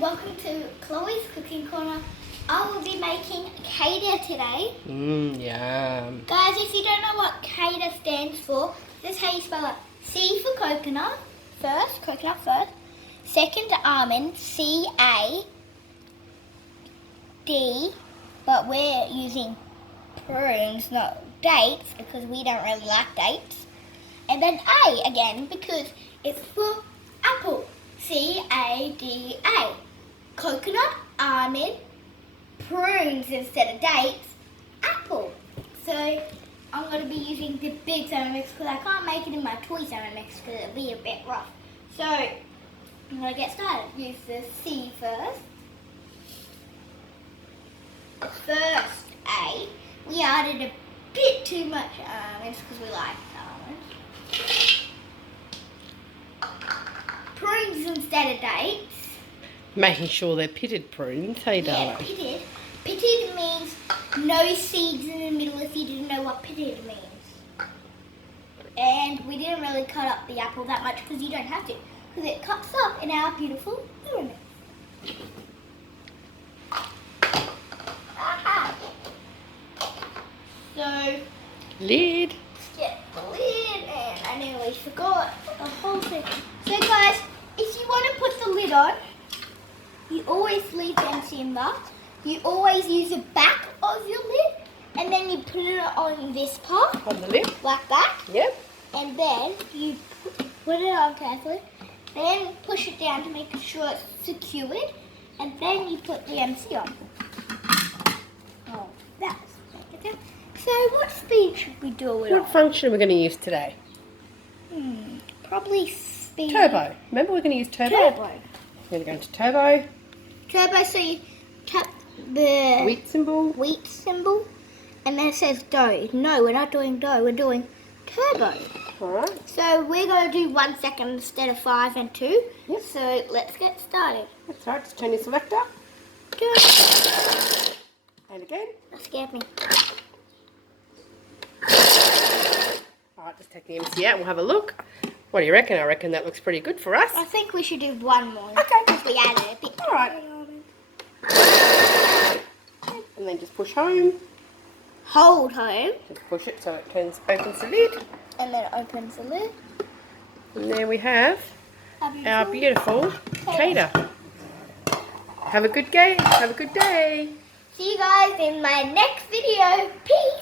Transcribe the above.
welcome to Chloe's Cooking Corner. I will be making CADA today. Yum. Guys, if you don't know what CADA stands for, this is how you spell it. C for coconut first. Second, almond, C-A-D, but we're using prunes, not dates, because we don't really like dates. And then A again, because it's for apple. C-A-D-A. Coconut, almond, prunes instead of dates, apple. So I'm going to be using the big salmon mix because I can't make it in my toy salmon mix because it'll be a bit rough. So I'm going to get started. Use the C first. First A, we added a bit too much almonds because we like almonds. Prunes instead of dates. Making sure they're pitted prunes, hey darling? Yeah, pitted. Pitted means no seeds in the middle if you didn't know what pitted means. And we didn't really cut up the apple that much because you don't have to. Because it cuts up in our beautiful pyramid. So, Lid. get the lid, and I nearly forgot the whole thing. So guys, if you want to put the lid on, you always leave the empty in there. You always use the back of your lid, and then you put it on this part. On the lid. Like that. Yep. And then you put it on carefully. Then push it down to make sure it's secured. And then you put the MC on. Oh, that's okay. So what speed should we do it What on? function are we going to use today? Probably speed. Turbo. Remember we're going to use turbo? Turbo. We're going to go into turbo. Turbo, so you tap the Wheat symbol. wheat symbol. And then it says dough. No, we're not doing dough. We're doing turbo. Alright. So we're going to do 1 second instead of 5 and 2. Yep. So let's get started. That's right. Just turn your selector. Good. And again. That scared me. Alright, just take the MC out and we'll have a look. What do you reckon? I reckon that looks pretty good for us. I think we should do one more. Okay. Because we added a bit. Alright. And then just push home. Hold home. Just push it so it opens the lid. And then it opens the lid. And there we have our beautiful CADA. Have a good day. Have a good day. See you guys in my next video. Peace.